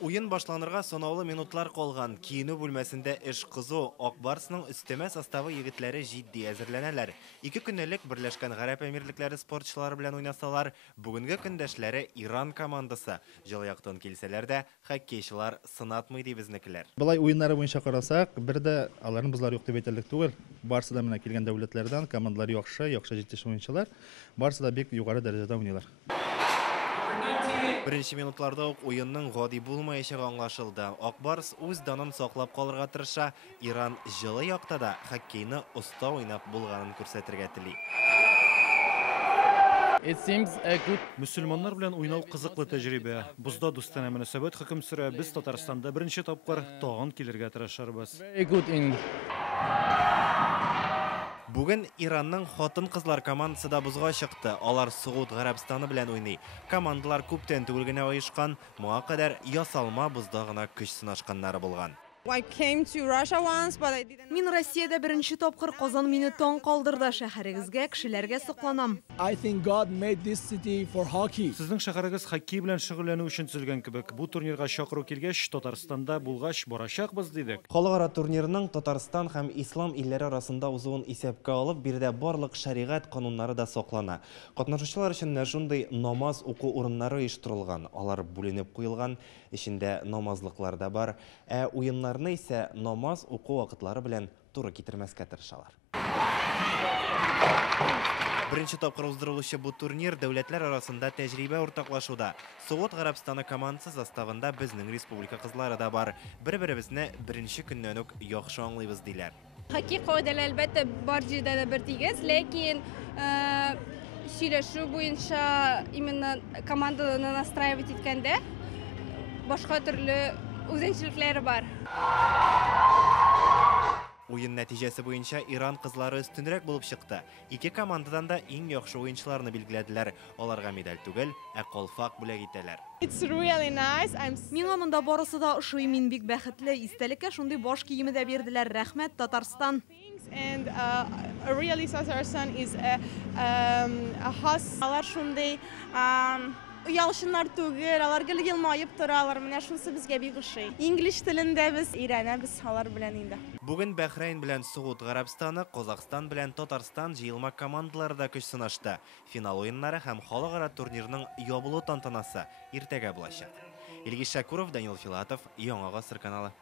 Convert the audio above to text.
Уен башланырга санаулы минутлар калган. Кийинүү бүлмәсендә эш кызу. Ак Барсның өстәмә составы егетләре җитди әзерләнәләр. 2 көнлек Берләшкән Гарәп Әмирлекләре спортчылары белән уйнасалар, бүгенге көндәшләре Иран командасы. Җылы яктан килсәләр дә, хоккейчылар сынатмый ди безнекеләр. Былай уеннары буенча карасак, бер дә аларның бузлары юк дип әйтерлек түгел. Барсы да менә килгән дәүләтләрдән командалар яхшы җитеш уенчылар. Барсы да бик югары дәрәҗәдә уйныйлар. Беренче минутларда ук уенның гади булмаячагы аңлашылды. Ак Барс үз данын саклап калырга тырыша, Иран җылы якта да хоккейны оста уйнап булганын күрсәтергә тели. Мөселманнар белән уйнау кызыклы тәҗрибә. Бузда дустана мөнәсәбәт хөкем сөрә. Без Татарстанда беренче тапкыр тагын килергә тырышырбыз. Бүген Иранның хатын-кызлар командасы да бузга чыкты. Алар Сугуд Гарәбстаны белән уйный. Командалар күптән түгел генә оешкан, моңа кадәр ясалма бузда гына көч сынашканнары булган. Мин Россиядә беренче тапкыр Казан мине таң калдырды. Шәһәрегезгә, кешеләргә сокланам. Сезнең шәһәрегез хоккей белән шөгыльләнү өчен төзелгән кебек. Бу турнирга чакыру килгәч, Татарстанда булгач барачакбыз дидек. Халыкара турнирның Татарстан һәм Ислам илләре арасында узуын исәпкә алып, биредә барлык шәригать кануннары да саклана. Катнашучылар өчен шундый намаз уку урыннары оештырылган. Алар бүленеп куелган, эчендә намазлыклар да бар, ә уеннарны исә намаз уку вакытлары белән туры китермәскә тырышалар. Беренче тапкыр уздырылучы бу турнир дәүләтләр арасында тәҗрибә уртаклашуда. Сугуд Гарәбстаны командасы составында безнең республика кызлары да бар. Бер-беребезне беренче көннән үк яхшы аңлыйбыз диләр. Хоккей кагыйдәләре әлбәттә бар җирдә дә бер тигез, ләкин сөйләшү буенча именно команданы настраивать иткәндә башка төрле үзенчәлекләре бар. Уен нәтиҗәсе буенча Иран кызлары өстенрәк булып чыкты. Ике командадан да иң яхшы уенчыларны билгеләделәр. Аларга медаль түгел, ә калфак бүләк итәләр. Миңа монда барысы да ошый, мин бик бәхетле. Истәлеккә шундый баш киеме дә бирделәр. Рәхмәт, Татарстан. Алар шундый уялышыннар түгел, алар гел елмаеп торалар. Менә шунысы безгә бик ошый. Инглиш телендә без өйрәнәбез алар белән инде. Бүген Бәхрәйн белән Сугуд Гарәбстаны, Казакстан белән Татарстан җыелма командалары да көч сынашты. Финал уеннары һәм халыкара турнирның ябылу тантанасы иртәгә булачак. Илгиз Шакуров, Данил Филатов, Яңа Гасыр каналы.